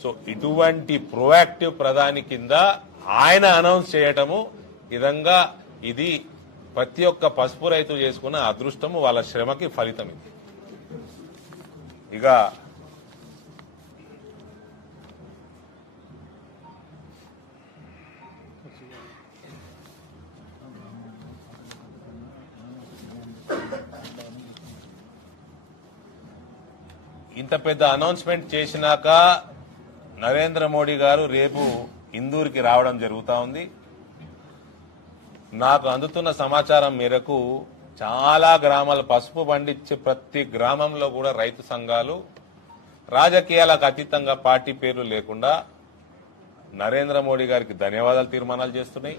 So ఇటువంటి proactive ప్రధాని కింద ఆయన అనౌన్స్ చేయటము విధంగా ఇది ప్రతి ఒక్క పసుపు రైతులు చేసుకున్న అదృష్టము, వాళ్ళ శ్రమకి ఫలితం ఇది. ఇక ఇంత పెద్ద అనౌన్స్మెంట్ చేసినాక నరేంద్ర మోడీ గారు రేపు ఇందూరుకి రావడం జరుగుతా ఉంది. నాకు అందుతున్న సమాచారం మేరకు చాలా గ్రామాల పసుపు పండించే ప్రతి గ్రామంలో కూడా రైతు సంఘాలు రాజకీయాలకు అతీతంగా పార్టీ పేర్లు లేకుండా నరేంద్ర మోడీ గారికి ధన్యవాదాలు తీర్మానాలు చేస్తున్నాయి.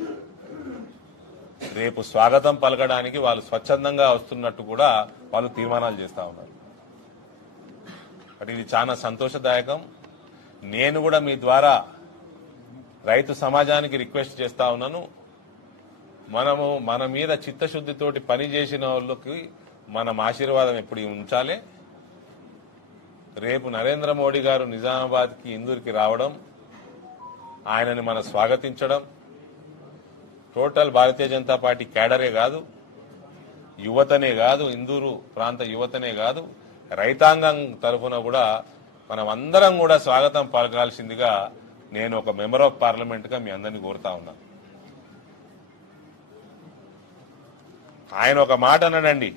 రేపు స్వాగతం పలకడానికి వాళ్ళు స్వచ్ఛందంగా వస్తున్నట్టు కూడా వాళ్ళు తీర్మానాలు చేస్తా ఉన్నారు. ఇది చాలా సంతోషదాయకం. నేను కూడా మీ ద్వారా రైతు సమాజానికి రిక్వెస్ట్ చేస్తా ఉన్నాను, మన మీద చిత్తశుద్ధితోటి పనిచేసిన వాళ్ళకి మనం ఆశీర్వాదం ఎప్పుడు ఉంచాలి. రేపు నరేంద్ర మోడీ గారు నిజామాబాద్కి ఇందూరుకి రావడం, ఆయనని మనం స్వాగతించడం టోటల్ భారతీయ జనతా పార్టీ క్యాడరే కాదు, యువతనే కాదు, ఇందూరు ప్రాంత యువతనే కాదు, రైతాంగం తరఫున కూడా మనం అందరం కూడా స్వాగతం పలకాల్సిందిగా నేను ఒక మెంబర్ ఆఫ్ పార్లమెంట్ గా మీ అందరినీ కోరుతా ఉన్నాను. ఆయన ఒక మాట అన్నాడండి,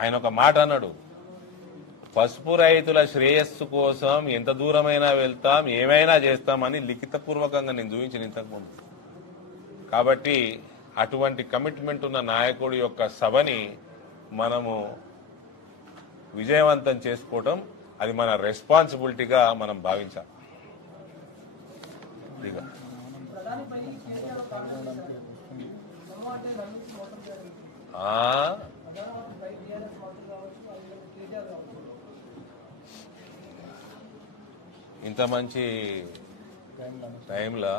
ఆయన ఒక మాట అన్నాడు, పసుపు రైతుల శ్రేయస్సు కోసం ఎంత దూరమైనా వెళ్తాం, ఏమైనా చేస్తామని లిఖితపూర్వకంగా నేను చూపించిన ఇంతకుముందు. కాబట్టి అటువంటి కమిట్మెంట్ ఉన్న నాయకుడి యొక్క సభని మనము విజయవంతం చేసుకోవటం అది మన రెస్పాన్సిబిలిటీగా మనం భావించాలి. ఇంత మంచి టైంలో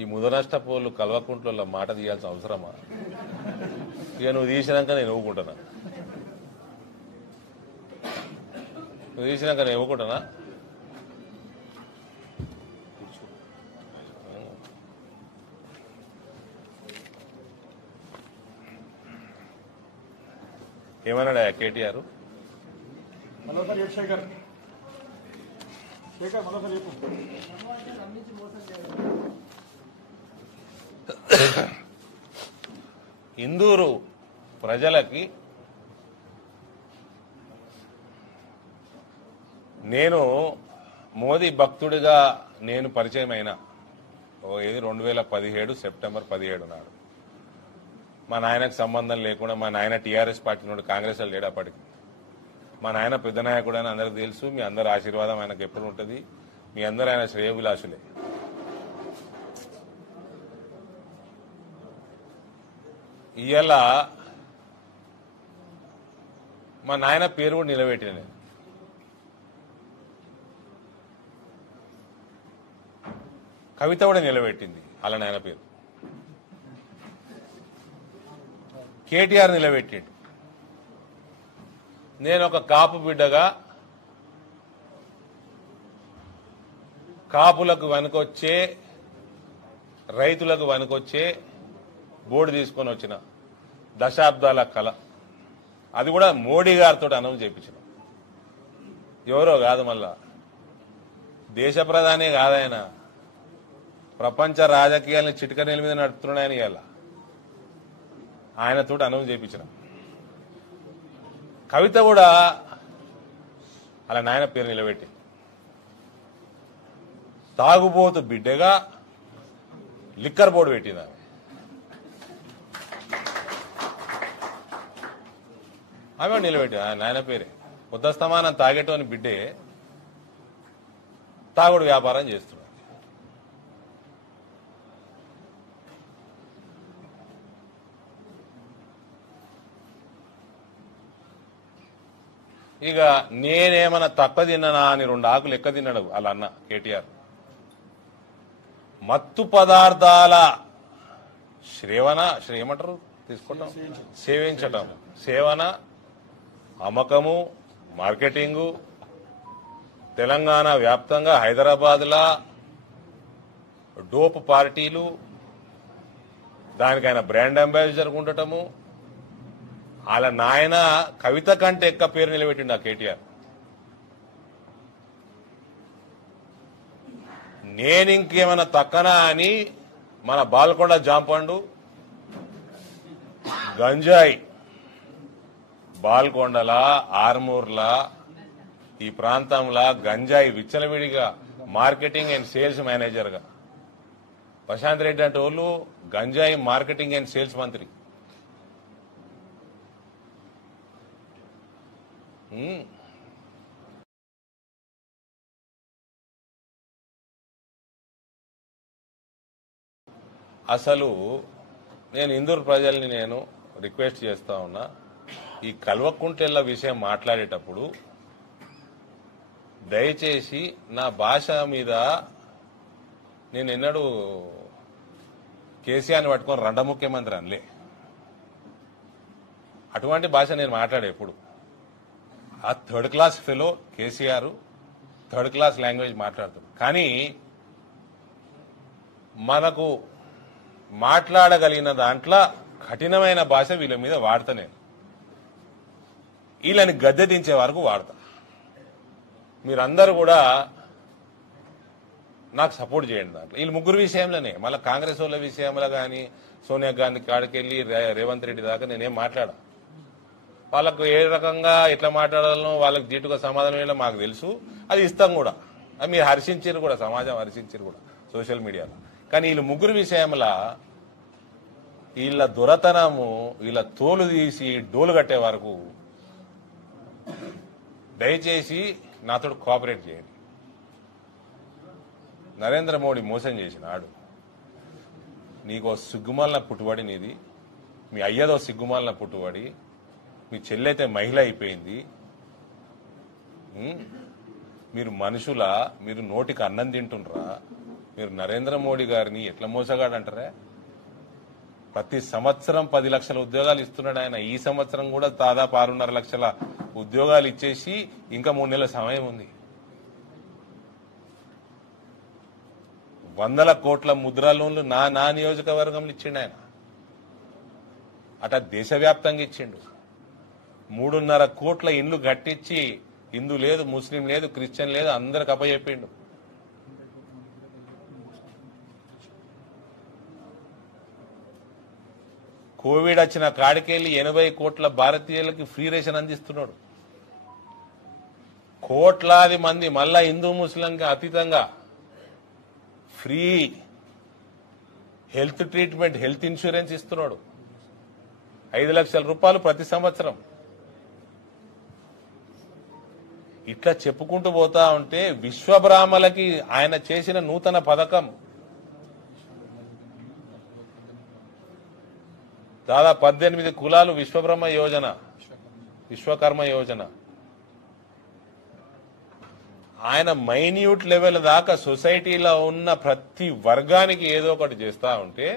ఈ ముదనష్టపోళ్ళు కల్వకుంట్ల మాట తీయాల్సిన అవసరమా? ఇక నువ్వు తీసినాక నేను ఇవ్వకుంటున్నా, నువ్వు తీసినాక నేను ఇవ్వకుంటున్నా. ఏమన్నాడా కేటీఆర్? ఇందూరు ప్రజలకి నేను మోదీ భక్తుడిగా నేను పరిచయం అయినా ఇది 2017 సెప్టెంబర్ 17 నాడు. మా నాయనకు సంబంధం లేకుండా, మా నాయన టీఆర్ఎస్ పార్టీ నుండి కాంగ్రెస్ లేడు అప్పటికి. మా నాయన పెద్ద నాయకుడు అని అందరికి తెలుసు. మీ అందరి ఆశీర్వాదం ఆయనకు ఎప్పుడు ఉంటుంది. మీ అందరూ ఆయన శ్రేయోభిలాషులే. ఇవాళ మా నాయన పేరు కూడా నిలబెట్టిన నేను. కవిత కూడా నిలబెట్టింది వాళ్ళ నాయన పేరు. కేటీఆర్ నిలబెట్టిండు. నేను ఒక కాపు బిడ్డగా కాపులకు వనుకొచ్చే, రైతులకు వనుకొచ్చే బోర్డు తీసుకొని వచ్చిన దశాబ్దాల కళ. అది కూడా మోడీ గారితో అనౌన్స్ చేయించిన. ఎవరో కాదు, మళ్ళా దేశ ప్రధానే కాదాయన, ప్రపంచ రాజకీయాలను చిటికనీళ్ళ మీద నడుపుతున్నాయని ఇవాళ ఆయనతో అనౌన్స్ చేయించిన. కవిత కూడా అలా నాయన పేరు నిలబెట్టి తాగుబోతు బిడ్డగా లిక్కర్ బోర్డు పెట్టింది. ఆమె నిలబెట్టి నాయన పేరే. ఉద్దస్తమానం తాగేటోని బిడ్డే తాగుడు వ్యాపారం చేస్తున్నాడు. ఇక నేనేమన్నా తక్కువ తిన్నానా అని 2 ఆకులు లెక్క తిన్నాడు అలా అన్న కేటీఆర్. మత్తు పదార్థాల ఏమంటారు తీసుకుంటాం సేవించటం సేవన అమ్మకము మార్కెటింగు తెలంగాణ వ్యాప్తంగా హైదరాబాద్లా డోప్ పార్టీలు దానికి ఆయన బ్రాండ్ అంబాసిడర్ ఉండటము వాళ్ళ నాయన కవిత కంటే ఎక్కువ పేరు నిలబెట్టిండు ఆ కేటీఆర్. నేను ఇంకేమైనా తక్కనా అని మన బాల్కొండ జాంపండు గంజాయి బాల్కొండలా ఆర్మూర్లా ఈ ప్రాంతంలో గంజాయి విచ్చలవిడిగా మార్కెటింగ్ అండ్ సేల్స్ మేనేజర్గా ప్రశాంత్ రెడ్డి అంటే వాళ్ళు గంజాయి మార్కెటింగ్ అండ్ సేల్స్ మంత్రి. అసలు నేను ఇందూరు ప్రజల్ని నేను రిక్వెస్ట్ చేస్తా ఉన్నా, ఈ కల్వకుంట్ల విషయం మాట్లాడేటప్పుడు దయచేసి నా భాష మీద నేను ఎన్నడూ కేసీఆర్ని పట్టుకొని రెండ ముఖ్యమంత్రి అనలే. అటువంటి భాష నేను మాట్లాడే ఎప్పుడు ఆ third class fellow KCR third class language మాట్లాడుతాడు. కానీ మనకు మాట్లాడగలిగిన దాంట్లో కఠినమైన భాష వీళ్ళ మీద వాడతా. నేను వీళ్ళని గద్దె దించే వరకు వాడతా. మీరందరూ కూడా నాకు సపోర్ట్ చేయండి దాంట్లో. వీళ్ళు ముగ్గురు విషయంలోనే మళ్ళీ కాంగ్రెస్ వాళ్ళ విషయంలో కానీ సోనియా గాంధీ కాడికెళ్ళి రేవంత్ రెడ్డి దాకా నేనేం మాట్లాడా. వాళ్ళకు ఏ రకంగా ఎట్లా మాట్లాడాలనో వాళ్ళకి దీటుగా సమాధానం ఇవ్వడం మాకు తెలుసు, అది ఇస్తాం కూడా. అది మీరు హర్షించారు కూడా, సమాజం హర్షించారు కూడా సోషల్ మీడియాలో. కానీ వీళ్ళు ముగ్గురు విషయంలో వీళ్ళ దొరతనము వీళ్ళ తోలు తీసి డోలు కట్టే వరకు దయచేసి నాతో కోఆపరేట్ చేయండి. నరేంద్ర మోడీ మోసం చేసినాడు. నీకో సిగ్గుమాలిన పుట్టుబడి నీది, మీ అయ్యదో సిగ్గుమాలిన పుట్టుబడి, మీ చెల్లైతే మహిళ అయిపోయింది. మీరు మనుషులా? మీరు నోటికి అన్నం తింటుండ్రా? మీరు నరేంద్ర మోడీ గారిని ఎట్లా మోసగాడంటారా? ప్రతి సంవత్సరం 10 లక్షల ఉద్యోగాలు ఇస్తున్నాడు ఆయన. ఈ సంవత్సరం కూడా దాదాపు 6.5 లక్షల ఉద్యోగాలు ఇచ్చేసి ఇంకా 3 నెలల సమయం ఉంది. 100 కోట్ల ముద్రా లోన్లు నా నియోజకవర్గంలో ఇచ్చిండు ఆయన. అట దేశవ్యాప్తంగా ఇచ్చిండు. 3.5 కోట్ల ఇండ్లు కట్టించి హిందూ లేదు, ముస్లిం లేదు, క్రిస్టియన్ లేదు, అందరికి అప్పచెప్పిండు. కోవిడ్ వచ్చిన కాడికెళ్ళి 80 కోట్ల భారతీయులకి ఫ్రీ రేషన్ అందిస్తున్నాడు. కోట్లాది మంది మళ్ళా హిందూ ముస్లింకి అతీతంగా free health treatment, health insurance ఇస్తున్నాడు. 5 లక్షల రూపాయలు ప్రతి సంవత్సరం. ఇట్లా చెప్పుకుంటూ పోతా ఉంటే విశ్వబ్రాహ్మలకి ఆయన చేసిన నూతన పథకం దాదాపు 18 కులాలు విశ్వబ్రహ్మ యోజన, విశ్వకర్మ యోజన. ఆయన మైన్యూట్ లెవెల్ దాకా సొసైటీలో ఉన్న ప్రతి వర్గానికి ఏదో ఒకటి చేస్తా ఉంటే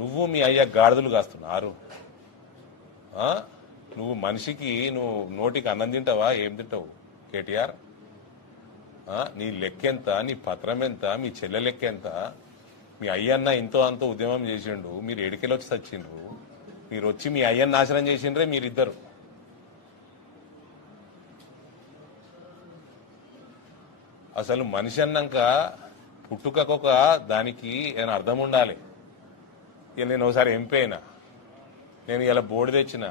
నువ్వు మీ అయ్య గాడిదలు కాస్తున్నారు. నువ్వు మనిషికి నువ్వు నోటికి అన్నం తింటావా? ఏం తింటావు కేటీఆర్? నీ లెక్కెంత? నీ పత్రం ఎంత? మీ చెల్లె లెక్కెంత? మీ అయ్యన్న ఇంతో అంతో ఉద్యమం చేసిండు, మీరు ఎడికెళ్ళి వచ్చి చచ్చిండ్రు. మీరు వచ్చి మీ అయ్యన్న నాశనం చేసిండ్రే మీరిద్దరు. అసలు మనిషి అన్నాక పుట్టుకొక దానికి ఏమైనా అర్థం ఉండాలి. ఇక నేను ఒకసారి ఎంపీ అయినా, నేను ఇలా బోర్డు తెచ్చిన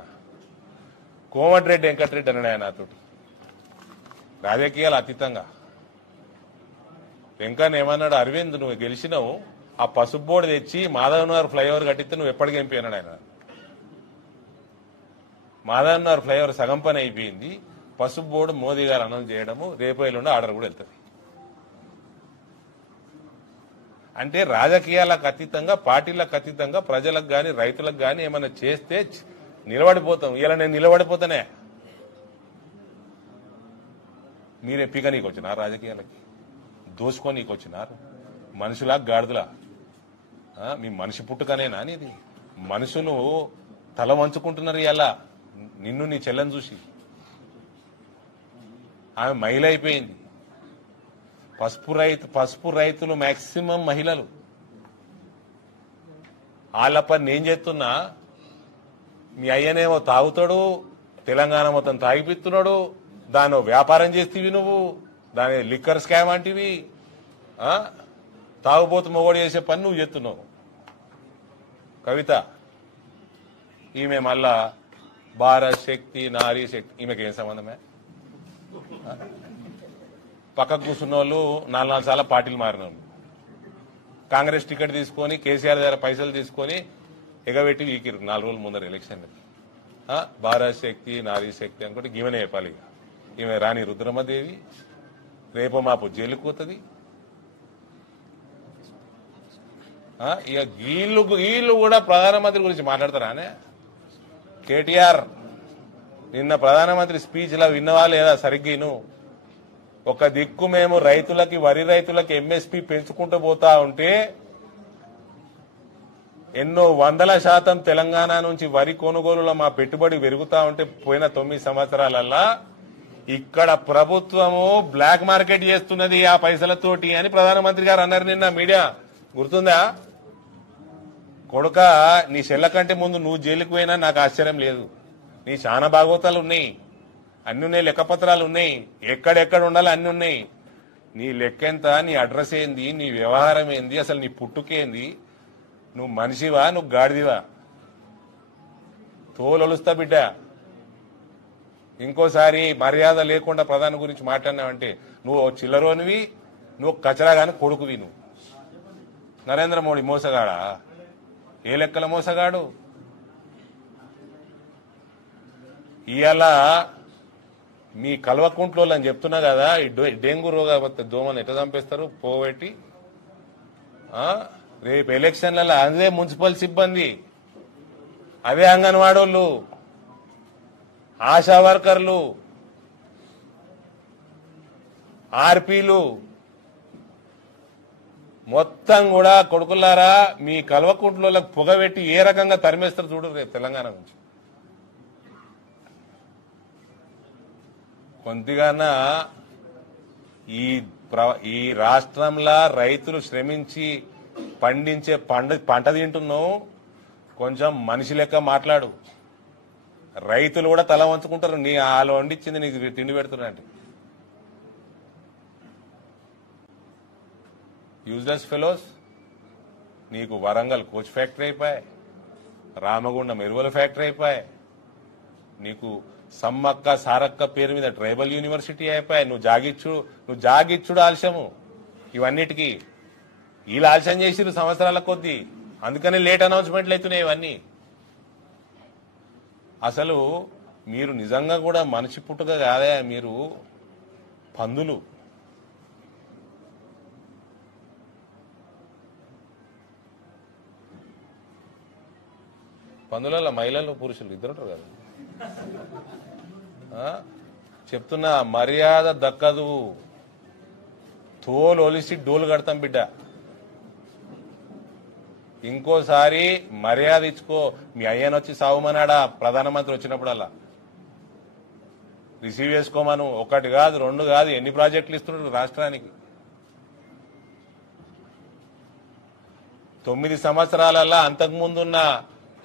కోమటిరెడ్డి వెంకటరెడ్డి అన్నాడు ఆయన నాతోటి రాజకీయాలు అతీతంగా. వెంకన్న ఏమన్నాడు, అరవింద్ నువ్వు గెలిచినావు, ఆ పసుపు బోర్డు తెచ్చి మాధవనగర్ ఫ్లైఓవర్ కట్టిస్తే నువ్వు ఎప్పటికీ ఎంపీ అన్నాడు ఆయన. మాధవనగర్ ఫ్లైఓవర్ సగం పని అయిపోయింది. పసుపు బోర్డు మోదీ గారు అనౌన్స్ చేయడము, రేపు ఎల్లుండి ఆర్డర్ కూడా వెళ్తుంది. అంటే రాజకీయాలకు అతీతంగా, పార్టీలకు అతీతంగా ప్రజలకు గాని రైతులకు గాని ఏమైనా చేస్తే నిలబడిపోతాం. ఇలా నేను నిలబడిపోతానే. మీరే పిగనీకి వచ్చినారు, రాజకీయాలకి దోసుకోనీకి వచ్చినారు. మనుషులా గాడిదలా? మీ మనిషి పుట్టుకనేనా నీది? మనుషులు తల వంచుకుంటున్నారు ఇలా నిన్ను నీ చెల్లని చూసి. ఆమె మహిళ అయిపోయింది. పసుపు రైతులు మాక్సిమం మహిళలు. వాళ్ళ పని నేను చేస్తున్నా, మీ అయ్యనేమో తాగుతాడు, తెలంగాణ మొత్తం తాగిపిస్తున్నాడు, దాని వ్యాపారం చేస్తేవి నువ్వు, దాని లిక్కర్ స్కామ్ అంటివి, తాగుబోతు మొగోడు చేసే పని నువ్వు చేస్తున్నావు. కవిత ఈమె మళ్ళా భారత్ శక్తి, నారీ శక్తి, ఈమెకేం సంబంధమే? పక్కకు కూర్చున్న వాళ్ళు 4 సార్లు పార్టీలు మారిన వాళ్ళు, కాంగ్రెస్ టికెట్ తీసుకొని కేసీఆర్ దగ్గర పైసలు తీసుకొని ఎగబెట్టి వీకిరు 4 రోజుల ముందర ఎలక్షన్. భారత్ శక్తి, నారీ శక్తి అనుకుంటే ఈమెనే చెప్పాలి. ఈమె రాణి రుద్రమదేవి రేపు మాపు జైలుకు పోతుంది. ఇక వీళ్ళు కూడా ప్రధానమంత్రి గురించి మాట్లాడతారానే? కేటీఆర్ నిన్న ప్రధానమంత్రి స్పీచ్ లా విన్నవా లేదా? సరిగ్గా ఒక దిక్కు మేము రైతులకి, వరి రైతులకి ఎంఎస్పీ పెంచుకుంటూ పోతా ఉంటే ఎన్నో 100% తెలంగాణ నుంచి వరి కొనుగోలులో మా పెట్టుబడి పెరుగుతా ఉంటే పోయిన 9 సంవత్సరాలల్లా ఇక్కడ ప్రభుత్వము బ్లాక్ మార్కెట్ చేస్తున్నది ఆ పైసలతోటి అని ప్రధానమంత్రి గారు అన్నారు నిన్న. మీడియా గుర్తుందా? కొడుక, నీ చెల్ల కంటే ముందు నువ్వు జైలుకు పోయినా నాకు ఆశ్చర్యం లేదు. నీ చాలా భాగవతాలు ఉన్నాయి, అన్ని ఉన్నాయి, లెక్కపత్రాలు ఉన్నాయి, ఎక్కడెక్కడ ఉండాలి అన్ని ఉన్నాయి. నీ లెక్కెంత, నీ అడ్రస్ ఏంది, నీ వ్యవహారం ఏంది, అసలు నీ పుట్టుకేంది, నువ్వు మనిషివా నువ్వు గాడిదివా? తోలొలుస్తా బిడ్డ. ఇంకోసారి మర్యాద లేకుండా ప్రధాని గురించి మాట్లాడినావంటే నువ్వు చిల్లరోనివి, నువ్వు కచరాగాని కొడుకువి. నువ్వు నరేంద్ర మోడీ మోసగాడా? ఏ లెక్కల మోసగాడు? ఇవాళ మీ కల్వకుంట్లో అని చెప్తున్నా కదా, ఈ డెంగ్యూ రోగ దోమను ఎట్లా చంపేస్తారు పోబెట్టి. రేపు ఎలక్షన్లలో అదే మున్సిపల్ సిబ్బంది, అవే అంగన్వాడోళ్ళు, ఆశా వర్కర్లు, ఆర్పీలు మొత్తం కూడా కొడుకులారా మీ కల్వకుంట్లోకి పొగబెట్టి ఏ రకంగా తరిమేస్తారు చూడు రేపు తెలంగాణ నుంచి. కొద్దిగానా ఈ రాష్ట్రంలో రైతులు శ్రమించి పండించే పంట తింటున్నావు, కొంచెం మనిషి లెక్క మాట్లాడు. రైతులు కూడా తల వంచుకుంటారు, నీ వాళ్ళు వండించింది నీకు తిండి పెడుతున్నట్టు. Useless fellows. నీకు వరంగల్ కోచ్ ఫ్యాక్టరీ అయిపోయాయి, రామగుండం ఎరువుల ఫ్యాక్టరీ అయిపోయాయి, నీకు సమ్మక్క సారక్క పేరు మీద ట్రైబల్ యూనివర్సిటీ అయిపోయాయి. నువ్వు జాగిచ్చుడు ఆలస్యము ఇవన్నిటికీ. వీళ్ళు ఆలస్యం చేసిరు సంవత్సరాల కొద్దీ, అందుకని లేట్ అనౌన్స్మెంట్లు అవుతున్నాయి ఇవన్నీ. అసలు మీరు నిజంగా కూడా మనిషి పుట్టుక కాదా, మీరు పందులు. పందులలో మహిళలు పురుషులు ఇద్దరు ఉంటారు కదా. చెప్తున్నా, మర్యాద దక్కదు, తోలు ఒలిసి డోలు కడతాం బిడ్డ. ఇంకోసారి మర్యాద ఇచ్చుకో. మీ అయ్యనొచ్చి సాగుమన్నాడా ప్రధానమంత్రి వచ్చినప్పుడల్లా? రిసీవ్ చేసుకోమను. 1 కాదు 2 కాదు, ఎన్ని ప్రాజెక్టులు ఇస్తున్నాడు రాష్ట్రానికి? 9 సంవత్సరాలల్లా అంతకుముందున్న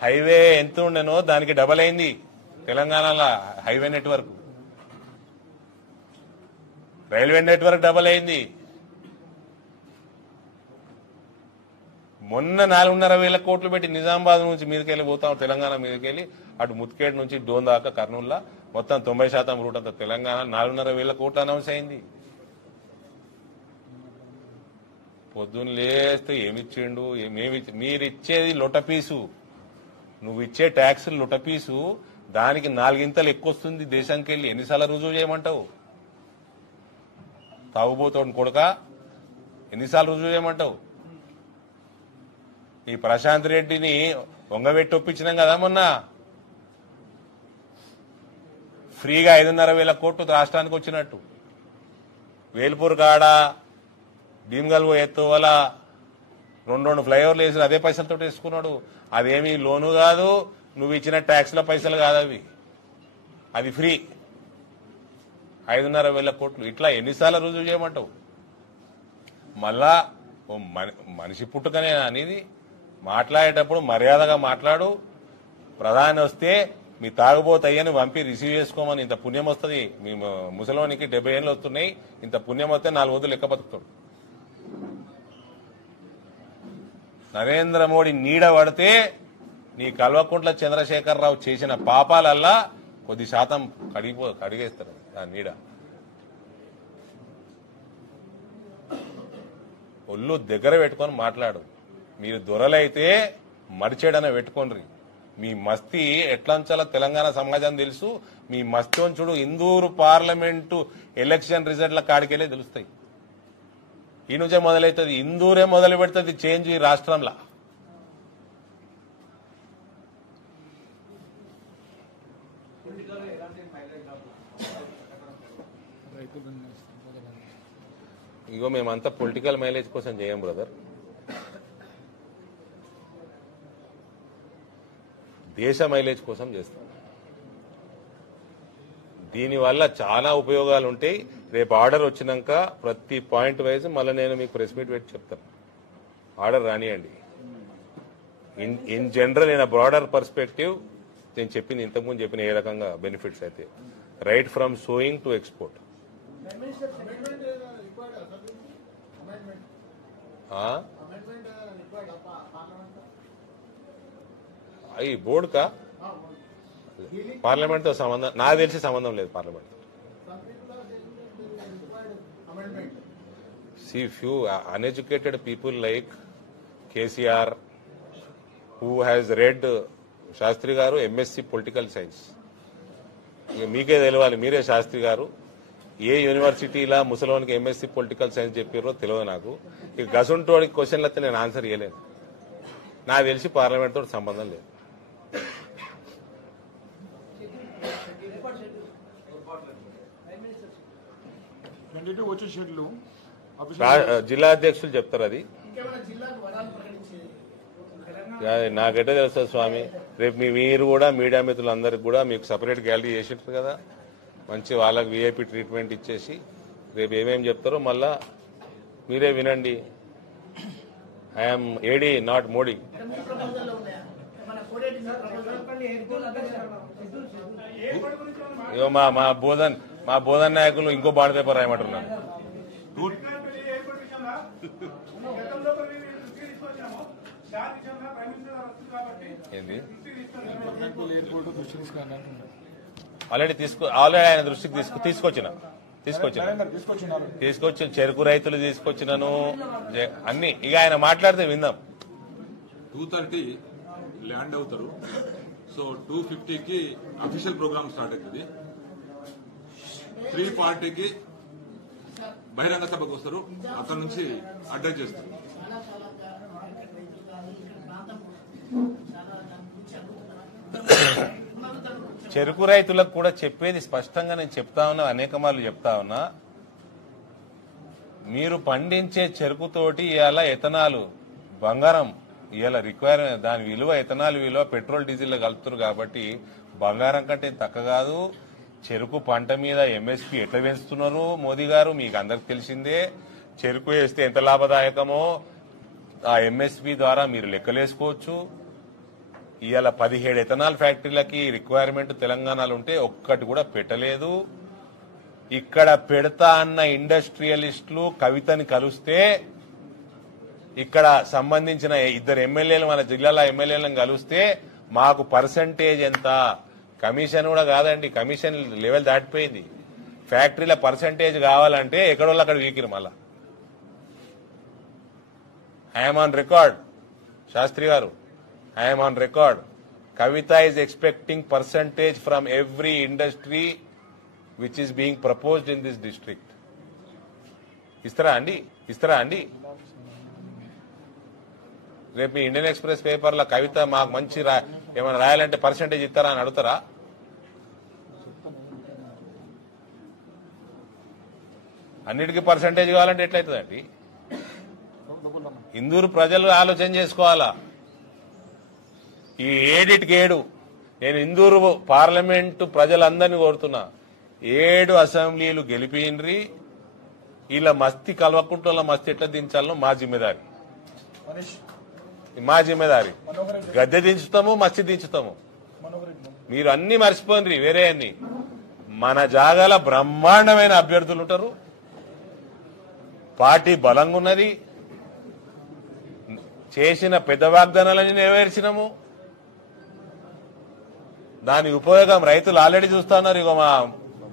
హైవే ఎంత ఉండేనో దానికి డబల్ అయింది తెలంగాణలో. Highway network, railway network double అయింది. మొన్న 4.5 కోట్లు పెట్టి నిజామాబాద్ నుంచి మీదకెళ్ళి పోతాం, తెలంగాణ మీదకెళ్ళి అటు ముత్కేడ్ నుంచి డోన్ దాకా కర్నూలులో మొత్తం 90% రూట్ అంతా తెలంగాణ. 4.5 కోట్లు అనౌన్స్ అయింది. పొద్దున్న లేస్తే ఏమిచ్చిండు, మీరిచ్చేది లొటపీసు, నువ్వు ఇచ్చే ట్యాక్సులు లొటపీసు, దానికి 4 ఇంతలు ఎక్కువ వస్తుంది దేశానికి వెళ్ళి. ఎన్నిసార్లు రుజువు చేయమంటావు? తాగుబోతోడు కొడుక, ఎన్నిసార్లు రుజువు చేయమంటావు? ఈ ప్రశాంత్ రెడ్డిని వంగబెట్టి ఒప్పించినాం కదా మొన్న. ఫ్రీగా 5.5 కోట్లు రాష్ట్రానికి వచ్చినట్టు. వేల్పూర్ కాడ భీమ్గల్ ఎత్తు వల్ల 2 ఫ్లైఓవర్లు వేసి అదే పైసలతో వేసుకున్నాడు. అదేమీ లోను కాదు, నువ్వు ఇచ్చిన ట్యాక్స్ల పైసలు కాదు అవి, అది ఫ్రీ. 5,500 కోట్లు. ఇట్లా ఎన్నిసార్లు రుజువు చేయమంటావు? మళ్ళా మనిషి పుట్టుకనే అనేది. మాట్లాడేటప్పుడు మర్యాదగా మాట్లాడు. ప్రధాని వస్తే మీ తాగుబోతయ్యని పంపి రిసీవ్ చేసుకోమని. ఇంత పుణ్యం వస్తుంది మీ ముసలోనికి, 70 ఏళ్ళు వస్తున్నాయి, ఇంత పుణ్యం వస్తే 4 వందలు లెక్క బతుకుతాడు. నరేంద్ర మోడీ నీడ పడితే నీ కల్వకుంట్ల చంద్రశేఖరరావు చేసిన పాపాలల్లా కొద్ది శాతం కడిగేస్తారు ఆ నీడ. ఒళ్ళు దగ్గర పెట్టుకొని మాట్లాడు. మీరు దొరలైతే మరిచేడన పెట్టుకోండి. మీ మస్తీ ఎట్లంచాలో తెలంగాణ సమాజం తెలుసు. మీ మస్తీ చూడు, ఇందూరు పార్లమెంటు ఎలక్షన్ రిజల్ట్ల కాడికెళ్ళే తెలుస్తాయి. ఈ నుంచే మొదలవుతుంది, ఇందూరే మొదలు పెడుతుంది చేంజ్ ఈ రాష్ట్రంలో. ఇగో మేమంతా పొలిటికల్ మైలేజ్ కోసం చేయం బ్రదర్, దేశ మైలేజ్ కోసం చేస్తాం. దీనివల్ల చాలా ఉపయోగాలు ఉంటాయి. రేపు ఆర్డర్ వచ్చినాక ప్రతి పాయింట్ వైజ్ మళ్ళీ నేను మీకు ప్రెస్ మీట్ పెట్టి చెప్తాను. ఆర్డర్ రానియండి. In general in a broader perspective నేను చెప్పింది, ఇంతకుముందు చెప్పిన ఏ రకంగా బెనిఫిట్స్ అయితే, right from sowing to export. ఈ బోర్డు కా పార్లమెంట్ తో సంబంధం నాకు తెలిసి సంబంధం లేదు. Parliament see few uneducated people like KCR who has read Shastri garu MSc political science. మీకే తెలియాలి, మీరే శాస్త్రి గారు ఏ యూనివర్సిటీలా ముసలోనికి MSc పొలిటికల్ సైన్స్ చెప్పారో తెలియదు నాకు. ఇక గసుంటోడికి క్వశ్చన్లు అయితే నేను ఆన్సర్ ఇవ్వలేను. నాకు తెలిసి పార్లమెంట్ తోటి సంబంధం లేదు. జిల్లా అధ్యక్షులు చెప్తారు. అది నాకెట్టే తెలుస్తుంది స్వామి. రేపు మీరు కూడా మీడియా మిత్రులందరికీ కూడా మీకు సపరేట్ గ్యాలరీ చేసింటారు కదా, మంచి వాళ్ళకి VIP ట్రీట్మెంట్ ఇచ్చేసి రేపు ఏమేమి చెప్తారో మళ్ళా మీరే వినండి. ఐఎమ్ ఏడీ నాట్ మోడీ. ఇగో మా బోధన్ నాయకులు ఇంకో బాండ్ పేపర్ రాయమంటున్నారు. ఏంది ఆల్రెడీ ఆయన దృష్టికి తీసుకొచ్చిన చెరుకు రైతులు తీసుకొచ్చినను అన్ని. ఇక ఆయన మాట్లాడితే విందాం. 230 ల్యాండ్ అవుతారు. సో 250కి అఫీషియల్ ప్రోగ్రామ్ స్టార్ట్ అవుతుంది. 340కి బహిరంగ సభకు వస్తారు. అక్కడ నుంచి అడ్రస్ చేస్తారు. చెరుకు రైతులకు కూడా చెప్పేది స్పష్టంగా నేను చెప్తా ఉన్నా, అనేక మార్లు చెప్తా ఉన్నా. మీరు పండించే చెరుకుతోటి ఇవాళ ఎథనాల్ బంగారం ఇవాళ రిక్వైర్మెంట్, దాని విలువ ఎథనాల్ విలువ పెట్రోల్ డీజిల్ కలుపుతారు కాబట్టి బంగారం కంటే తక్కువ కాదు. చెరుకు పంట మీద MSP ఎట్లా పెంచుతున్నారు మోదీ గారు మీకు అందరికి తెలిసిందే. చెరుకు వేస్తే ఎంత లాభదాయకమో ఆ MSP ద్వారా మీరు లెక్కలేసుకోవచ్చు. ఇవాళ 17 ఎథనాల్ ఫ్యాక్టరీలకి రిక్వైర్మెంట్ తెలంగాణలో ఉంటే ఒక్కటి కూడా పెట్టలేదు. ఇక్కడ పెడతా అన్న ఇండస్ట్రియలిస్టులు కవితని కలిస్తే, ఇక్కడ సంబంధించిన 2 ఎమ్మెల్యేలు మన జిల్లాల ఎమ్మెల్యేలను కలిస్తే మాకు పర్సంటేజ్ ఎంత, కమిషన్ కూడా కాదండి, కమిషన్ లెవెల్ దాటిపోయింది. ఫ్యాక్టరీల పర్సంటేజ్ కావాలంటే ఎక్కడోళ్ళు అక్కడ వీకిరు. మళ్ళా ఐఎమ్ ఆన్ రికార్డ్, శాస్త్రి గారు, I'm on record. Kavitha is expecting percentage from every industry which is being proposed in this district. ఇస్తారా అండి? రేపు మీ ఇండియన్ ఎక్స్ప్రెస్ పేపర్లో కవిత మాకు మంచి ఏమైనా రాయాలంటే పర్సంటేజ్ ఇస్తారా అని అడుగుతారా? అన్నిటికీ పర్సంటేజ్ కావాలంటే ఎట్లయితుందండి? ఇందూరు ప్రజలు ఆలోచన చేసుకోవాలా. ఈ ఏడిటికి 7 నేను ఇందూరు పార్లమెంటు ప్రజలందరినీ కోరుతున్నా 7 అసెంబ్లీలు గెలిపిండ్రి ఇలా మస్తి కలవకుంటల మస్తి ఎట్లా దించాలనో మా జిమ్మేదారి గద్దె దించుతాము మస్తి దించుతాము మీరు అన్ని మర్చిపోండి వేరే అన్ని మన జాగాల బ్రహ్మాండమైన అభ్యర్థులు ఉంటారు పార్టీ బలంగా ఉన్నది చేసిన పెద్ద వాగ్దానాలని నెరవేర్చినాము దాని ఉపయోగం రైతులు ఆల్రెడీ చూస్తున్నారు ఇగో మా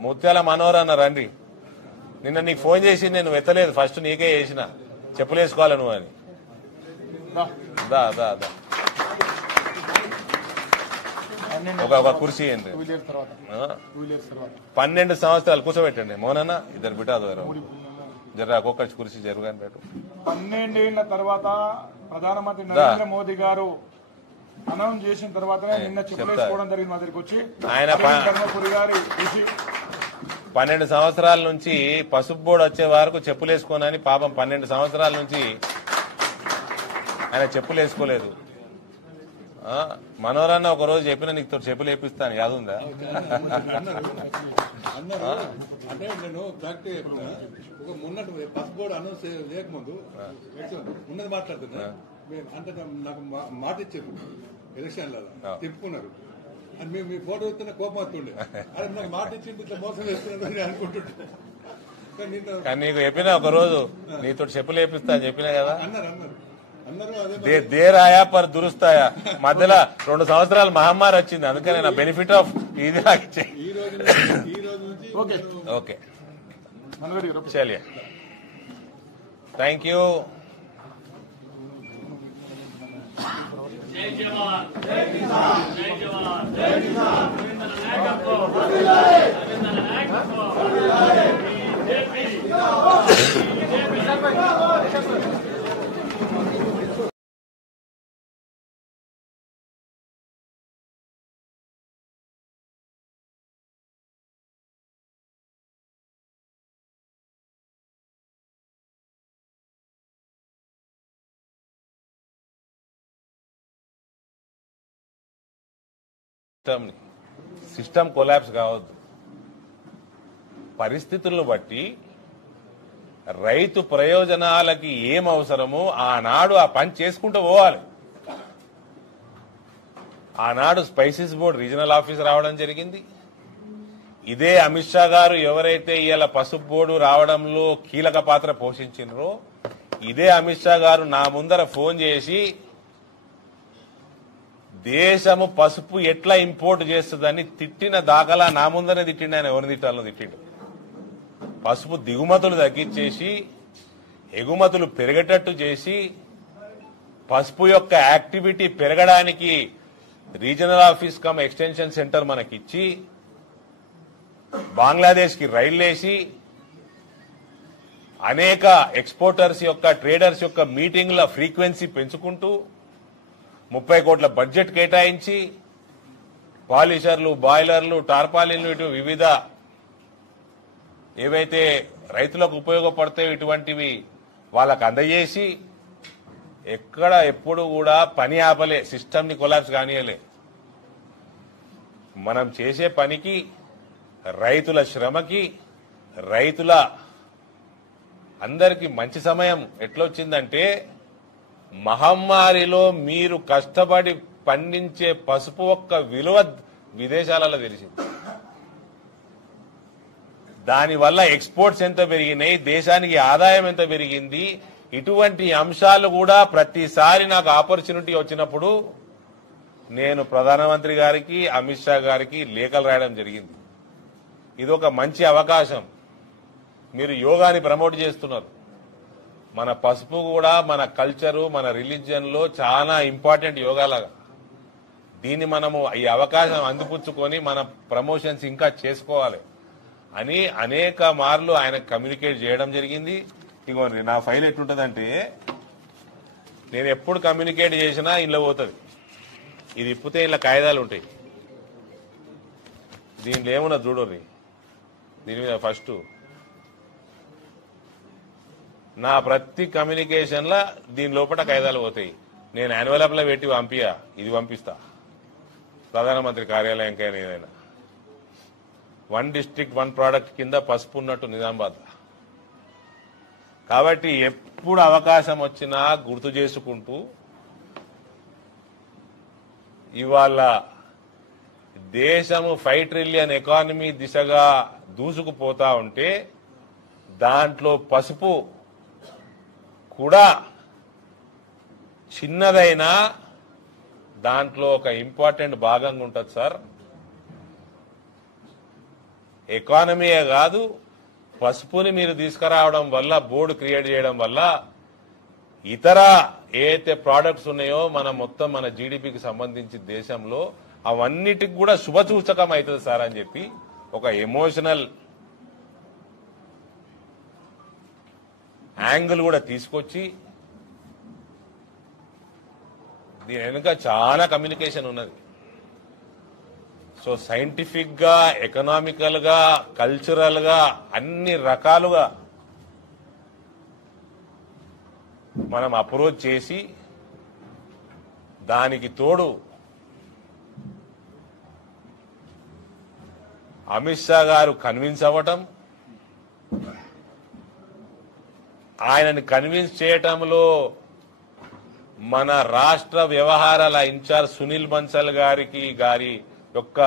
ముత్యాల మనోహర్ అన్న రండి నిన్న నీకు ఫోన్ చేసి నేను ఎత్తలేదు ఫస్ట్ నీకే చేసిన చెప్పులేసుకోవాలి నువ్వు అని దా దా దా ఒక కుర్చీ ఏంటి 12 సంవత్సరాలు కూర్చోబెట్టండి మోనన్న ఇద్దరు బిడ్డ జర ఒక్కొక్క కుర్చీ జరుగుగాని పెట్టు 12 ఏళ్ల తర్వాత ప్రధానమంత్రి నరేంద్ర మోదీ గారు అనౌన్స్ చేసిన తర్వాతనే నిన్న చెప్పులేసుకోవడం జరిగింది మా దగ్గరికి వచ్చి ఆయన ధర్మపురి గారి కృషి 12 సంవత్సరాల నుంచి పసుపు బోర్డు వచ్చే వరకు చెప్పులేసుకోనని పాపం 12 సంవత్సరాల నుంచి ఆయన చెప్పులు వేసుకోలేదు మనోరన్న ఒక రోజు చెప్పిన నీకు చెప్పులు వేపిస్తాను యాదుందా అంటే నేను ప్రాక్టీస్ చెప్తున్నా ఒక మొన్నటి పసుపు బోర్డు అనౌన్స్ చేయకముందు ఉన్నది మాట్లాడుతున్నా అంటే నాకు మాట ఇచ్చారు ఎలక్షన్లలో తిప్పుకున్నారు అని మేము మీ ఫోటో ఇస్తున్న కోపం వస్తుండే అది నాకు మాట ఇచ్చింది ఇట్లా మోసం వేస్తున్నారు అనుకుంటుంటే కానీ నీకు చెప్పినా ఒక రోజు నీతో చెప్పులు వేపిస్తా అని చెప్పినా కదా అన్నారు అన్నారు దేరాయా పర్ దురుస్తాయా మధ్యలో 2 సంవత్సరాలు మహమ్మారి వచ్చింది అందుకని నా బెనిఫిట్ ఆఫ్ ఇది నాకు ఓకే చలియా థ్యాంక్ యూ జై జవాన్ జై కిసాన్ జై జవాన్ జై కిసాన్ రవీంద్ర నాయకత్వం రవీంద్ర నాయకత్వం బీజేపీ సిస్టమ్ కొలాప్స్ కావద్దు పరిస్థితులను బట్టి రైతు ప్రయోజనాలకి ఏం అవసరమో ఆనాడు ఆ పని చేసుకుంటూ పోవాలి ఆనాడు స్పైసెస్ బోర్డు రీజనల్ ఆఫీస్ రావడం జరిగింది ఇదే అమిత్ షా గారు ఎవరైతే ఇవాళ పసుపు బోర్డు రావడంలో కీలక పాత్ర పోషించినరో ఇదే అమిత్ షా గారు నా ముందర ఫోన్ చేసి దేశము పసుపు ఎట్లా ఇంపోర్ట్ చేస్తుందని తిట్టిన దాఖలా నా ముందరే తిట్టిండు ఆయన ఎవరిని తిట్టాలో తిట్టిండు పసుపు దిగుమతులు తగ్గించేసి ఎగుమతులు పెరిగేటట్టు చేసి పసుపు యొక్క యాక్టివిటీ పెరగడానికి regional office cum extension centre మనకిచ్చి బంగ్లాదేశ్ కి రైళ్లేసి అనేక ఎక్స్పోర్టర్స్ యొక్క ట్రేడర్స్ యొక్క మీటింగ్ల ఫ్రీక్వెన్సీ పెంచుకుంటూ 30 కోట్ల బడ్జెట్ కేటాయించి పాలిషర్లు బాయిలర్లు టార్పాలిన్లు ఇటు వివిధ ఏవైతే రైతులకు ఉపయోగపడతాయో ఇటువంటివి వాళ్ళకు అందజేసి ఎక్కడ ఎప్పుడు కూడా పని ఆపలే సిస్టమ్ ని కొలాప్స్ కానియలే మనం చేసే పనికి రైతుల శ్రమకి రైతుల అందరికీ మంచి సమయం ఎట్లొచ్చిందంటే మహమ్మారిలో మీరు కష్టపడి పండించే పసుపు యొక్క విలువ విదేశాలలో తెలిసింది దానివల్ల ఎక్స్పోర్ట్స్ ఎంత పెరిగినాయి దేశానికి ఆదాయం ఎంత పెరిగింది ఇటువంటి అంశాలు కూడా ప్రతిసారి నాకు ఆపర్చునిటీ వచ్చినప్పుడు నేను ప్రధానమంత్రి గారికి అమిత్ షా గారికి లేఖలు రాయడం జరిగింది ఇది ఒక మంచి అవకాశం మీరు యోగాని ప్రమోట్ చేస్తున్నారు మన పసుపు కూడా మన కల్చరు మన రిలీజియన్ లో చాలా ఇంపార్టెంట్ యోగాలాగా దీన్ని మనము ఈ అవకాశం అందిపుచ్చుకొని మన ప్రమోషన్స్ ఇంకా చేసుకోవాలి అని అనేక మార్లు ఆయన కమ్యూనికేట్ చేయడం జరిగింది ఇగోండి నా ఫైల్ ఎట్లుంటదంటే నేను ఎప్పుడు కమ్యూనికేట్ చేసినా ఇంట్లో పోతుంది ఇది ఇప్పితే ఇలా కాయిదాలు ఉంటాయి దీంట్లో ఏమున్నా చూడరు దీని మీద ఫస్ట్ నా ప్రతి కమ్యూనికేషన్ లా దీని లోపల కాయిదాలు పోతాయి నేను యాన్యువల్ లో పెట్టి పంపియా ఇది పంపిస్తా ప్రధానమంత్రి కార్యాలయంకైనా ఏదైనా 1 డిస్ట్రిక్ట్ 1 ప్రోడక్ట్ కింద పసుపు ఉన్నట్టు నిజామాబాద్. కాబట్టి ఎప్పుడు అవకాశం వచ్చినా గుర్తు చేసుకుంటూ ఇవాళ దేశము 5 ట్రిలియన్ ఎకానమీ దిశగా దూసుకుపోతా ఉంటే దాంట్లో పసుపు కూడా చిన్నదైనా దాంట్లో ఒక ఇంపార్టెంట్ భాగంగా ఉంటుంది సార్. ఎకానమీయే కాదు, పసుపుని మీరు తీసుకురావడం వల్ల, బోర్డు క్రియేట్ చేయడం వల్ల ఇతర ఏదైతే ప్రోడక్ట్స్ ఉన్నాయో మన జీడిపికి సంబంధించి దేశంలో అవన్నిటికి కూడా శుభసూచకం అవుతుంది సార్ అని చెప్పి ఒక ఎమోషనల్ యాంగిల్ కూడా తీసుకొచ్చి దీని వెనుక చాలా కమ్యూనికేషన్ ఉన్నది. సో సైంటిఫిక్ గా, ఎకనామికల్ గా, కల్చరల్ గా అన్ని రకాలుగా మనం అప్రోచ్ చేసి దానికి తోడు అమిత్ షా గారు కన్విన్స్ అవ్వటం, ఆయనని కన్విన్స్ చేయటంలో మన రాష్ట్ర వ్యవహారాల ఇన్ఛార్జ్ సునీల్ బన్సల్ గారి యొక్క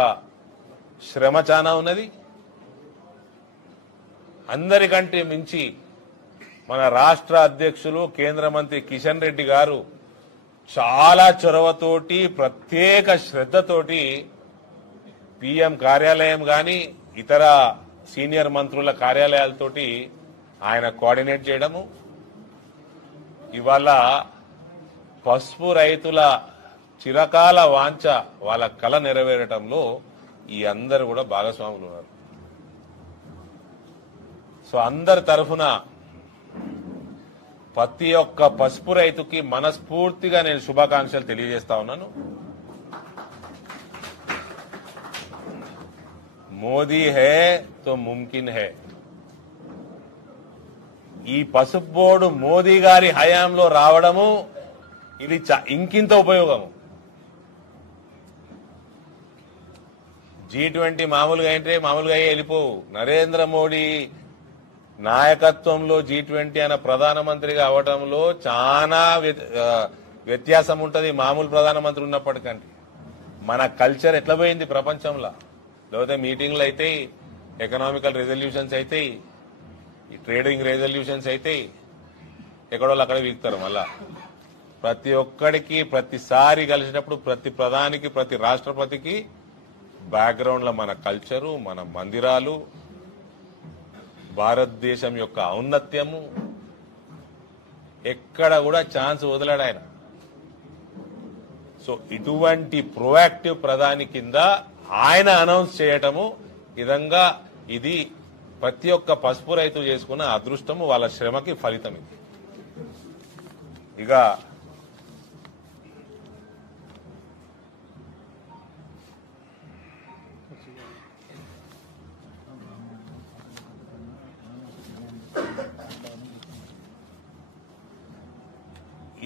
శ్రమ చాలా ఉన్నది. అందరికంటే మించి మన రాష్ట్ర అధ్యక్షులు కేంద్ర మంత్రి కిషన్ రెడ్డి గారు చాలా చొరవతోటి, ప్రత్యేక శ్రద్ధతోటి పిఎం కార్యాలయం గాని ఇతర సీనియర్ మంత్రుల కార్యాలయాలతోటి ఆయన కోఆర్డినేట్ చేయడము, ఇవాళ పసుపు రైతుల చిరకాల వాంఛ, వాళ్ళ కళ నెరవేరటంలో ఈ అందరు కూడా భాగస్వాములు ఉన్నారు. సో అందరి తరఫున ప్రతి ఒక్క పసుపు రైతుకి మనస్ఫూర్తిగా నేను శుభాకాంక్షలు తెలియజేస్తా ఉన్నాను. మోదీ హై తో ముమ్కిన్ హై. ఈ పసుపు బోర్డు మోదీ గారి హయాంలో రావడము ఇది ఇంకింత ఉపయోగము. G20 మామూలుగా వెళ్ళిపోవు. నరేంద్ర మోడీ నాయకత్వంలో G20 అనే ప్రధానమంత్రిగా అవడంలో చాలా వ్యత్యాసం ఉంటుంది మామూలు ప్రధానమంత్రి ఉన్నప్పటికంటే. మన కల్చర్ ఎట్లా పోయింది ప్రపంచంలో. లేకపోతే మీటింగ్లు అయితాయి, ఎకనామికల్ రెజల్యూషన్స్ అయితాయి, ట్రేడింగ్ రెజల్యూషన్స్ అయితాయి, ఎక్కడో అక్కడ వీక్తారు. మళ్ళా ప్రతి ఒక్కడికి ప్రతిసారి కలిసినప్పుడు ప్రతి ప్రధానికి, ప్రతి రాష్ట్రపతికి బ్యాక్గ్రౌండ్ లో మన కల్చరు, మన మందిరాలు, భారతదేశం యొక్క ఔన్నత్యము ఎక్కడ కూడా ఛాన్స్ వదలడు ఆయన. సో ఇటువంటి ప్రోయాక్టివ్ ప్రధాని కింద ఆయన అనౌన్స్ చేయటము విధంగా ఇది ప్రతి ఒక్క పసుపు రైతు చేసుకున్న అదృష్టము, వాళ్ళ శ్రమకి ఫలితం. ఇది ఇక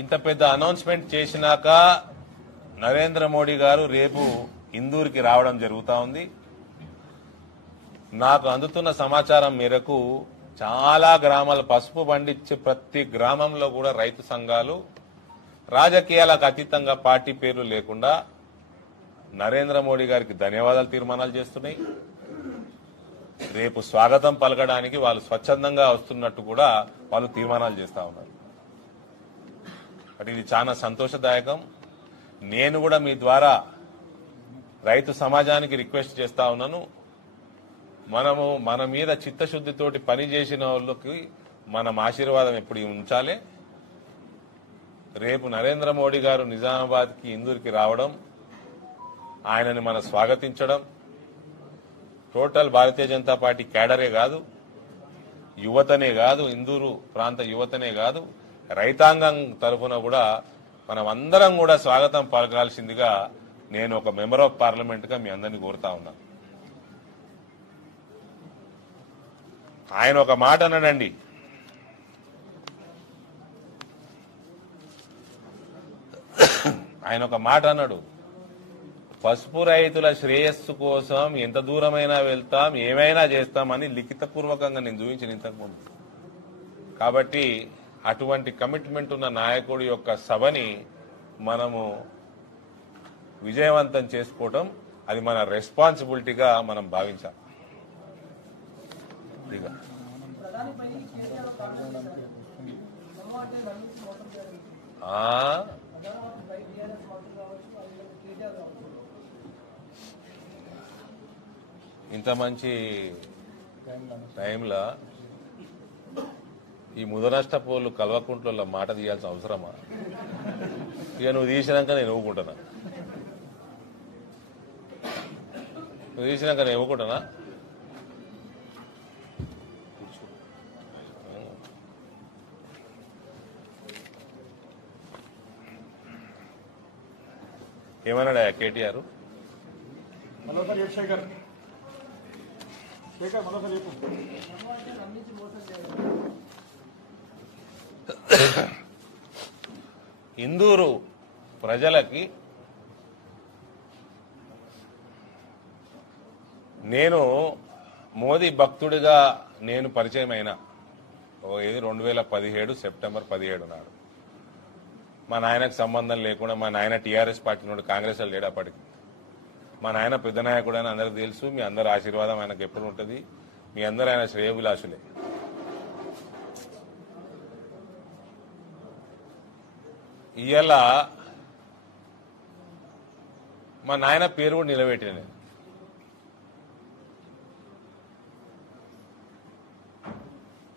ఇంత పెద్ద అనౌన్స్మెంట్ చేసినాక నరేంద్ర మోడీ గారు రేపు ఇందూరుకి రావడం జరుగుతా ఉంది. నాకు అందుతున్న సమాచారం మేరకు చాలా గ్రామాల పసుపు పండించే ప్రతి గ్రామంలో కూడా రైతు సంఘాలు రాజకీయాలకు అతీతంగా పార్టీ పేర్లు లేకుండా నరేంద్ర మోడీ గారికి ధన్యవాదాలు తీర్మానాలు చేస్తున్నాయి. రేపు స్వాగతం పలకడానికి వాళ్ళు స్వచ్ఛందంగా వస్తున్నట్టు కూడా వాళ్ళు తీర్మానాలు చేస్తా ఉన్నారు. ఇది చాలా సంతోషదాయకం. నేను కూడా మీ ద్వారా రైతు సమాజానికి రిక్వెస్ట్ చేస్తా ఉన్నాను, మనము మన మీద చిత్తశుద్ధితోటి పనిచేసిన వాళ్ళకి మనం ఆశీర్వాదం ఎప్పుడు ఉంచాలి. రేపు నరేంద్ర మోడీ గారు నిజామాబాద్కి, ఇందూరుకి రావడం, ఆయనని మనం స్వాగతించడం టోటల్ భారతీయ జనతా పార్టీ క్యాడరే కాదు, యువతనే కాదు, ఇందూరు ప్రాంత యువతనే కాదు, రైతాంగం తరఫున కూడా మనం అందరం కూడా స్వాగతం పలకాల్సిందిగా నేను ఒక మెంబర్ ఆఫ్ పార్లమెంట్ గా మీ అందరినీ కోరుతా ఉన్నాను. ఆయన ఒక మాట అన్నాడండి, ఆయన ఒక మాట అన్నాడు, పసుపు రైతుల శ్రేయస్సు కోసం ఎంత దూరమైనా వెళ్తాం, ఏమైనా చేస్తామని లిఖితపూర్వకంగా నేను చూపించిన ఇంతకుముందు. కాబట్టి అటువంటి కమిట్మెంట్ ఉన్న నాయకుడి యొక్క సభని మనము విజయవంతం చేసుకోవటం అది మన రెస్పాన్సిబిలిటీగా మనం భావించాలి. ఇంత మంచి టైంలో ఈ ముదనష్టపోళ్ళు కల్వకుంట్ల మాట తీయాల్సిన అవసరమా? ఇక నువ్వు తీసినాక నేను ఇవ్వకుంటున్నా, నువ్వు తీసినాక నేను ఇవ్వకుంటున్నా. ఏమన్నాడా కేటీఆర్? మరోసారి శేఖర్ మరోసారి చెప్పు. ఇందూరు ప్రజలకి నేను మోదీ భక్తుడిగా నేను పరిచయం అయినా 2017 సెప్టెంబర్ 17 నాడు. మా నాయనకు సంబంధం లేకుండా, మా నాయన టీఆర్ఎస్ పార్టీ నుండి కాంగ్రెస్ లేడు అప్పటికి. మా నాయన పెద్ద నాయకుడు అని అందరికి తెలుసు. మీ అందరి ఆశీర్వాదం ఆయనకు ఎప్పుడు ఉంటుంది. మీ అందరూ ఆయన శ్రేయోభిలాషులే. ఇవాళ మా నాయన పేరు కూడా నిలబెట్టిన నేను.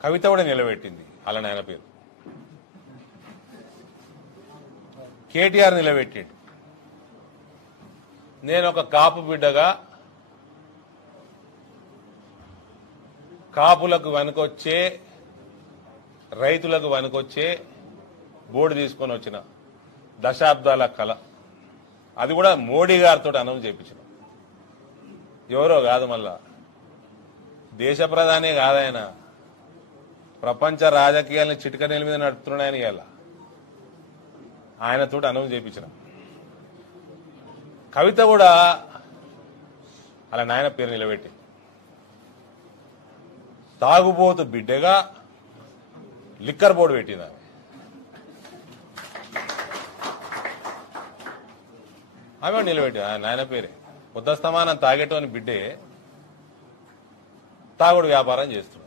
కవిత కూడా నిలబెట్టింది అలా నాయన పేరు. కేటీఆర్ నిలబెట్టిండు. నేను ఒక కాపు బిడ్డగా కాపులకు వనకొచ్చే, రైతులకు వనకొచ్చే బోర్డు తీసుకొని వచ్చిన దశాబ్దాల కళ. అది కూడా మోడీ గారితో అనౌన్స్ చేయించిన. ఎవరో కాదు, మళ్ళా దేశ ప్రధానే కాదాయన, ప్రపంచ రాజకీయాలను చిటికనీళ్ళ మీద నడుపుతున్నాడు ఆయన. ఇవాళ ఆయనతో అనౌన్స్ చేయించిన. కవిత కూడా అలా నాయన పేరు నిలబెట్టి తాగుబోతు బిడ్డగా లిక్కర్ బోర్డు పెట్టింది. ఆమె నిలబెట్టి నాయన పేరే. ఉద్దస్తమానం తాగేటోని బిడ్డే తాగుడు వ్యాపారం చేస్తున్నాడు.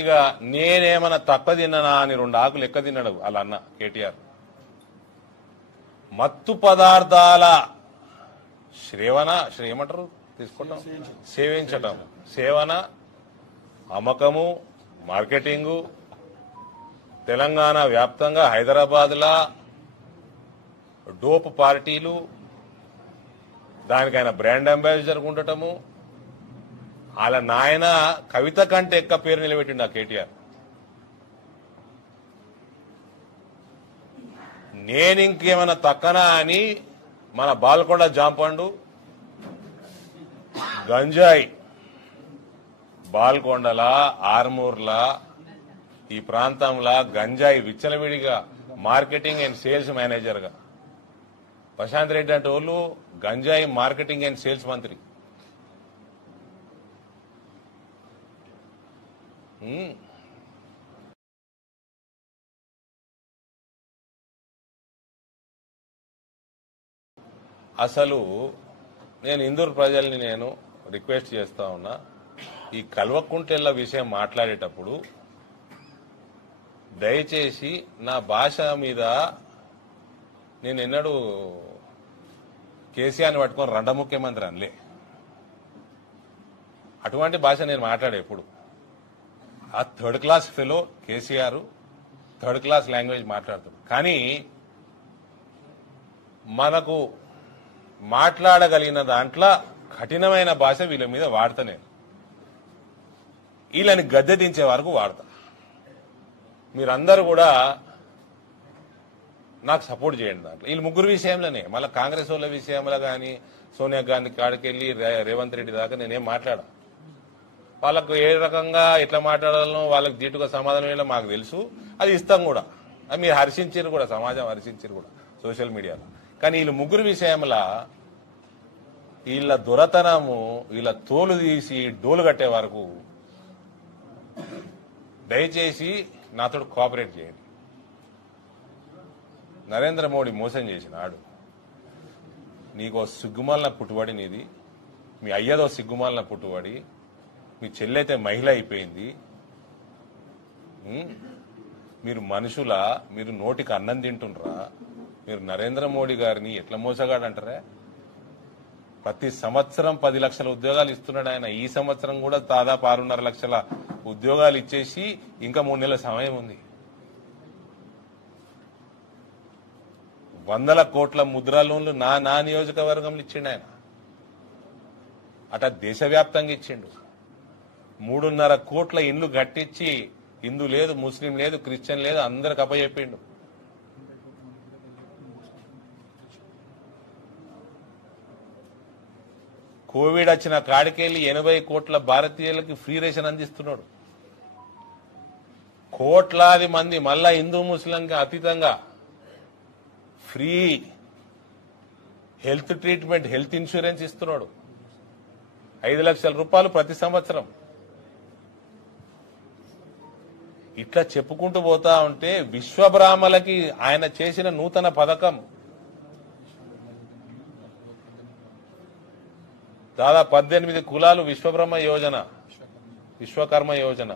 ఇక నేనేమన్నా తక్కువ తిన్నానా అని 2 ఆకులు ఎక్కువ తిన్నాడు వాళ్ళ అన్న కేటీఆర్. మత్తు పదార్థాల శ్రేయమంటారు తీసుకుంటాం, సేవించటం, సేవన, అమ్మకము, మార్కెటింగు తెలంగాణ వ్యాప్తంగా హైదరాబాద్లా డోప్ పార్టీలు, దానికి ఆయన బ్రాండ్ అంబాసిడర్ ఉండటము. వాళ్ళ నాయన కవిత కంటే ఎక్కువ పేరు నిలబెట్టిండు ఆ కేటీఆర్. నేను ఇంకేమైనా తక్కనా అని మన బాల్కొండ జాంపండు, గంజాయి బాల్కొండలా, ఆర్మూర్లా, ఈ ప్రాంతంలో గంజాయి విచ్చలవిడిగా మార్కెటింగ్ అండ్ సేల్స్ మేనేజర్గా ప్రశాంత్ రెడ్డి అంటే వాళ్ళు గంజాయి మార్కెటింగ్ అండ్ సేల్స్ మంత్రి. అసలు నేను ఇందూరు ప్రజల్ని నేను రిక్వెస్ట్ చేస్తా ఉన్నా, ఈ కల్వకుంట్ల విషయం మాట్లాడేటప్పుడు దయచేసి నా భాష మీద నేను ఎన్నడూ కేసీఆర్ని పట్టుకొని రెండ ముఖ్యమంత్రి అనలే. అటువంటి భాష నేను మాట్లాడే ఎప్పుడు. ఆ 3rd class fellow KCR 3rd class language మాట్లాడుతాడు. కానీ మనకు మాట్లాడగలిగిన దాంట్లో కఠినమైన భాష వీళ్ళ మీద వాడతా. నేను వీళ్ళని గద్దె దించే వరకు వాడతా. మీరందరూ కూడా నాకు సపోర్ట్ చేయండి దాంట్లో. వీళ్ళు ముగ్గురు విషయంలోనే, మళ్ళీ కాంగ్రెస్ వాళ్ళ విషయంలో కానీ సోనియా గాంధీ కాడికెళ్ళి రేవంత్ రెడ్డి దాకా నేనేం మాట్లాడా. వాళ్ళకు ఏ రకంగా ఎట్లా మాట్లాడాలో వాళ్ళకి దీటుగా సమాధానం ఇవ్వాలో మాకు తెలుసు, అది ఇస్తాం కూడా. అది మీరు హర్షించారు కూడా, సమాజం హర్షించారు కూడా సోషల్ మీడియాలో. కానీ వీళ్ళు ముగ్గురు విషయంలో వీళ్ళ దొరతనము, వీళ్ళ తోలు తీసి డోలు కట్టే వరకు దయచేసి నాతో కోఆపరేట్ చేయండి. నరేంద్ర మోడీ మోసం చేసినాడు. నీకో సిగ్గుమాలిన పుట్టుబడి నీది, మీ అయ్యదో సిగ్గుమాలిన పుట్టుబడి, మీ చెల్లైతే మహిళ అయిపోయింది. మీరు మనుషులా? మీరు నోటికి అన్నం తింటుండ్రా? మీరు నరేంద్ర మోడీ గారిని ఎట్లా మోసగాడంటారా? ప్రతి సంవత్సరం 10 లక్షల ఉద్యోగాలు ఇస్తున్నాడు ఆయన. ఈ సంవత్సరం కూడా దాదాపు 6.5 లక్షల ఉద్యోగాలు ఇచ్చేసి ఇంకా 3 నెలల సమయం ఉంది. 100 కోట్ల ముద్రా లోన్లు నా నియోజకవర్గంలో ఇచ్చిండు ఆయన. అట దేశవ్యాప్తంగా ఇచ్చిండు. 3.5 కోట్ల ఇండ్లు కట్టించి హిందూ లేదు, ముస్లిం లేదు, క్రిస్టియన్ లేదు, అందరికి అప్పచెప్పిండు. కోవిడ్ వచ్చిన కాడికెళ్ళి 80 కోట్ల భారతీయులకి ఫ్రీ రేషన్ అందిస్తున్నాడు. కోట్లాది మంది మళ్ళా హిందూ ముస్లింకి అతీతంగా free health treatment, health insurance ఇస్తున్నాడు. 5 లక్షల రూపాయలు ప్రతి సంవత్సరం. ఇట్లా చెప్పుకుంటూ పోతా ఉంటే విశ్వబ్రాహ్మలకి ఆయన చేసిన నూతన పథకం దాదాపు 18 కులాలు విశ్వబ్రహ్మ యోజన, విశ్వకర్మ యోజన.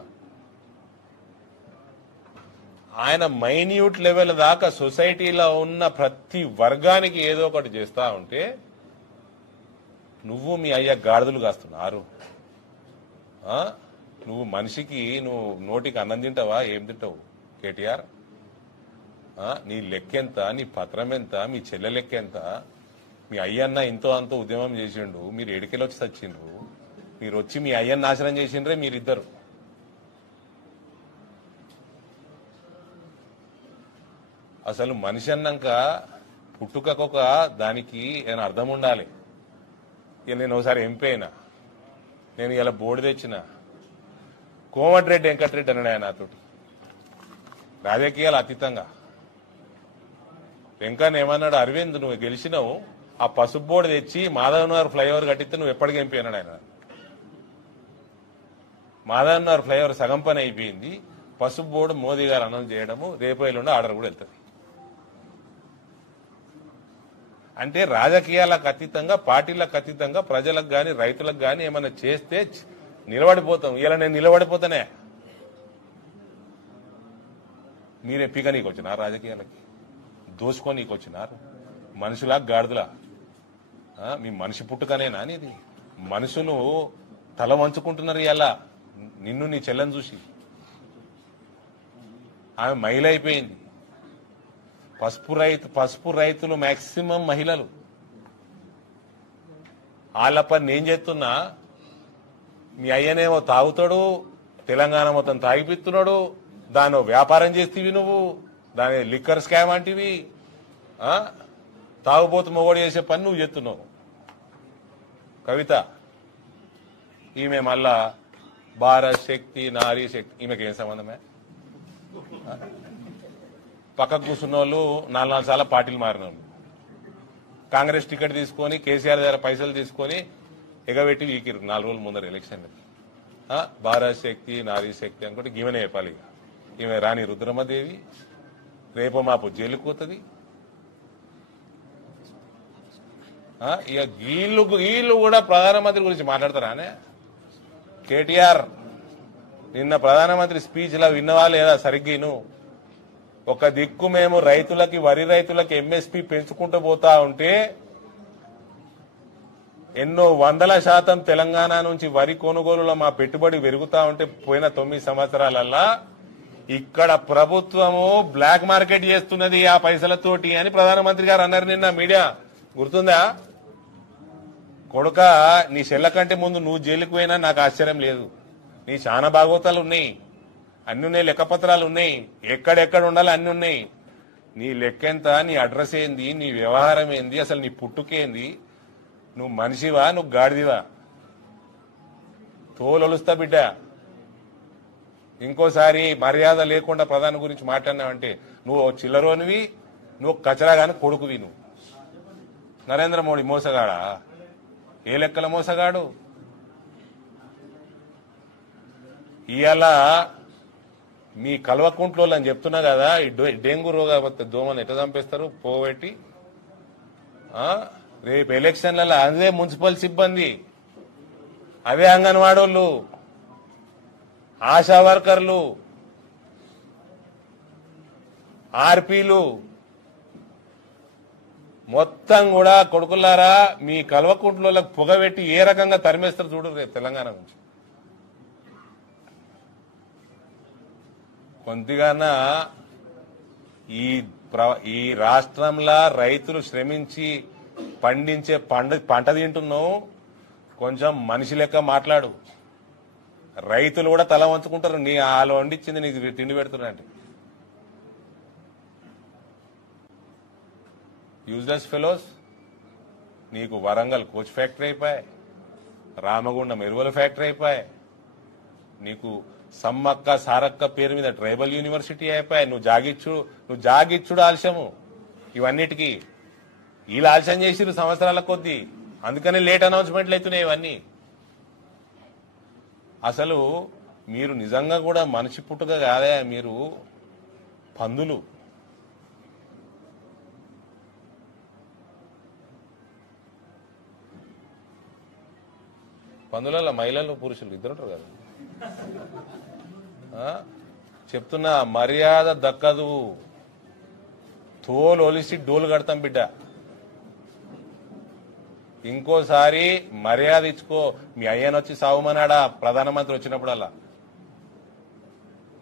ఆయన మైన్యూట్ లెవెల్ దాకా సొసైటీలో ఉన్న ప్రతి వర్గానికి ఏదో ఒకటి చేస్తా ఉంటే నువ్వు మీ అయ్య గాడిదలు కాస్తున్నారు. నువ్వు మనిషికి నువ్వు నోటికి అన్నం తింటావా? ఏం తింటావు కేటీఆర్? నీ లెక్కెంత? నీ పత్రం ఎంత? మీ చెల్లె లెక్కెంత? మీ అయ్యన్న ఇంతో అంతో ఉద్యమం చేసిండు, మీరు ఎడికెళ్ళి వచ్చి చచ్చిండ్రు. మీరు వచ్చి మీ అయ్యన్న నాశనం చేసిండ్రే మీరిద్దరు. అసలు మనిషి అన్నాక పుట్టుకొక దానికి ఏమైనా అర్థం ఉండాలి. ఇక నేను ఒకసారి ఎంపీ అయినా, నేను ఇలా బోర్డు తెచ్చిన కోమటిరెడ్డి వెంకటరెడ్డి అన్నాడు ఆయన నాతోటి, రాజకీయాలు అతీతంగా. వెంకన్న ఏమన్నాడు, అరవింద్ నువ్వు గెలిచినావు, ఆ పసుపు బోర్డు తెచ్చి మాధవనగర్ ఫ్లైఓవర్ కట్టిస్తే నువ్వు ఎప్పటికీ ఎంపీ అన్నాడు ఆయన. మాధవనగర్ ఫ్లైఓవర్ సగం పని అయిపోయింది, పసుపు బోర్డు మోదీ గారు అనౌన్స్ చేయడము, రేపు ఎల్లుండి ఆర్డర్ కూడా వెళ్తుంది. అంటే రాజకీయాలకు అతీతంగా, పార్టీలకు అతీతంగా ప్రజలకు గాని రైతులకు గాని ఏమైనా చేస్తే నిలబడిపోతాం. ఇలా నేను నిలబడిపోతానే. మీరే పీకనీకి వచ్చినారు, రాజకీయాలకి దోసుకోనీకి వచ్చినారు. మనుషులా గాడిదలా? మీ మనిషి పుట్టుకనేనా అనేది? మనుషులు తల వంచుకుంటున్నారు ఇలా నిన్ను నీ చెల్లని చూసి. ఆమె మహిళ అయిపోయింది. పసుపు రైతులు మాక్సిమం మహిళలు. వాళ్ళ పని నేను చేస్తున్నా, మీ అయ్యనేమో తాగుతాడు, తెలంగాణ మొత్తం తాగిపిస్తున్నాడు, దాని వ్యాపారం చేస్తేవి నువ్వు, దాని లిక్కర్ స్కామ్ అంటివి. తాగుబోతు మొగోడు చేసే పని నువ్వు చేస్తున్నావు. కవిత ఈమె మళ్ళా భారత్ శక్తి, నారీ శక్తి, ఈమెకేం సంబంధమే? పక్కకు కూర్చున్న వాళ్ళు 4 సార్లు పార్టీలు మారిన వాళ్ళు, కాంగ్రెస్ టికెట్ తీసుకొని కేసీఆర్ దగ్గర పైసలు తీసుకొని ఎగబెట్టి వీకిరు 4 రోజుల ముందర ఎలక్షన్. భారత్ శక్తి, నారీ శక్తి అనుకుంటే ఈమెనే చెప్పాలి. ఈమె రాణి రుద్రమదేవి రేపు మాపు జైలుకు పోతుంది. ఇక వీళ్ళు కూడా ప్రధానమంత్రి గురించి మాట్లాడతారానే? కేటీఆర్ నిన్న ప్రధానమంత్రి స్పీచ్ లా విన్నవా లేదా? సరిగ్గా ఒక దిక్కు మేము రైతులకి, వరి రైతులకి ఎంఎస్పీ పెంచుకుంటూ పోతా ఉంటే ఎన్నో 100% తెలంగాణ నుంచి వరి కొనుగోలులో మా పెట్టుబడి పెరుగుతా ఉంటే పోయిన 9 సంవత్సరాలల్లా ఇక్కడ ప్రభుత్వము బ్లాక్ మార్కెట్ చేస్తున్నది ఆ పైసలతోటి అని ప్రధానమంత్రి గారు అన్నారు నిన్న. మీడియా గుర్తుందా? కొడుక, నీ చెల్ల కంటే ముందు నువ్వు జైలుకు పోయినా నాకు ఆశ్చర్యం లేదు. నీ చాలా భాగవతాలు ఉన్నాయి, అన్ని ఉన్నాయి, లెక్కపత్రాలు ఉన్నాయి, ఎక్కడెక్కడ ఉండాలి అన్ని ఉన్నాయి. నీ లెక్కెంత, నీ అడ్రస్ ఏంది, నీ వ్యవహారం ఏంది, అసలు నీ పుట్టుకేంది, నువ్వు మనిషివా నువ్వు గాడిదివా? తోలొలుస్తా బిడ్డ. ఇంకోసారి మర్యాద లేకుండా ప్రధాని గురించి మాట్లాడినావంటే నువ్వు చిల్లరోనివి, నువ్వు కచరా గాని కొడుకువి. నువ్వు నరేంద్ర మోడీ మోసగాడా? ఏ లెక్కల మోసగాడు? ఇవాళ మీ కల్వకుంట్లో అని చెప్తున్నా కదా, ఈ డెంగ్యూ రోగ దోమను ఎట్లా చంపేస్తారు పోబెట్టి. రేపు ఎలక్షన్లలో అదే మున్సిపల్ సిబ్బంది, అవే అంగన్వాడోళ్ళు, ఆశా వర్కర్లు, ఆర్పీలు మొత్తం కూడా కొడుకులారా మీ కల్వకుంట్లో పొగబెట్టి ఏ రకంగా తరిమేస్తారు చూడు రేపు తెలంగాణ నుంచి. కొద్దిగానా ఈ రాష్ట్రంలో రైతులు శ్రమించి పండించే పంట తింటున్నావు, కొంచెం మనిషి లెక్క మాట్లాడు. రైతులు కూడా తల వంచుకుంటారు, నీ వాళ్ళు వండించింది నీకు తిండి పెడుతున్నా. Useless fellows. నీకు వరంగల్ కోచ్ ఫ్యాక్టరీ అయిపోయాయి, రామగుండం ఎరువుల ఫ్యాక్టరీ అయిపోయాయి, నీకు సమ్మక్క సారక్క పేరు మీద ట్రైబల్ యూనివర్సిటీ అయిపోయాయి. నువ్వు జాగిచ్చుడు ఆలస్యము ఇవన్నిటికీ. వీళ్ళు ఆలస్యం చేసిరు సంవత్సరాల కొద్దీ, అందుకనే లేట్ అనౌన్స్మెంట్లు అవుతున్నాయి ఇవన్నీ. అసలు మీరు నిజంగా కూడా మనిషి పుట్టుక కాదే, మీరు పందులు. పందులలో మహిళలు పురుషులు ఇద్దరుంటారు కదా. చెప్తున్నా, మర్యాద దక్కదు. తోలు ఒలిసి డోలు కడతాం బిడ్డ. ఇంకోసారి మర్యాద ఇచ్చుకో. మీ అయ్యనొచ్చి సాగుమన్నాడా ప్రధానమంత్రి వచ్చినప్పుడల్లా?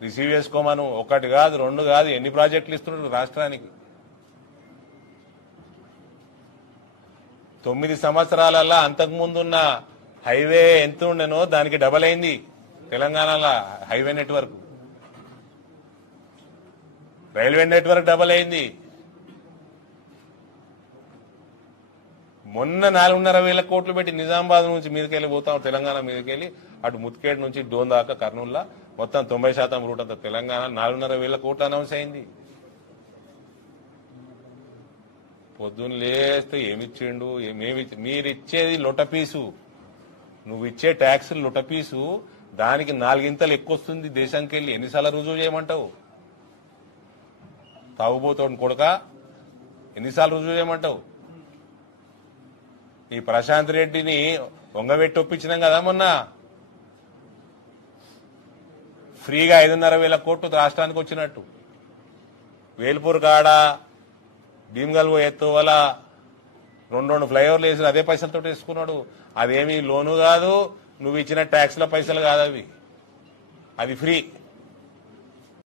రిసీవ్ చేసుకోమను. ఒకటి కాదు, రెండు కాదు, ఎన్ని ప్రాజెక్టులు ఇస్తున్నాడు రాష్ట్రానికి? 9 సంవత్సరాలల్లా అంతకుముందున్న హైవే ఎంత ఉండేనో దానికి డబల్ అయింది తెలంగాణలో. Highway network, railway network double అయింది. మొన్న 4.5 కోట్లు పెట్టి నిజామాబాద్ నుంచి మీదకెళ్ళి పోతాం, తెలంగాణ మీదకెళ్ళి అటు ముత్కేడ్ నుంచి డోన్ దాకా కర్నూలులో మొత్తం 90% రూట్ అంతా తెలంగాణ. 4.5 కోట్లు అనౌన్స్ అయింది. పొద్దున్న లేస్తే ఏమిచ్చిండు, మీరిచ్చేది లొటపీసు, నువ్వు ఇచ్చే ట్యాక్సులు లొటపీసు. దానికి 4 ఇంతలు ఎక్కువ వస్తుంది దేశానికి వెళ్ళి. ఎన్నిసార్లు రుజువు చేయమంటావు? తాగుబోతోడు కొడుక, ఎన్నిసార్లు రుజువు చేయమంటావు? ఈ ప్రశాంత్ రెడ్డిని వంగబెట్టి ఒప్పించినాం కదా మొన్న. ఫ్రీగా 5.5 కోట్లు రాష్ట్రానికి వచ్చినట్టు. వేల్పూర్ కాడ భీమ్గల్ ఎత్తు వల్ల 2 ఫ్లైఓవర్లు వేసి అదే పైసలతో వేసుకున్నాడు. అదేమీ లోను కాదు, నువ్వు ఇచ్చిన ట్యాక్స్ల పైసలు కాదు అవి, అది ఫ్రీ.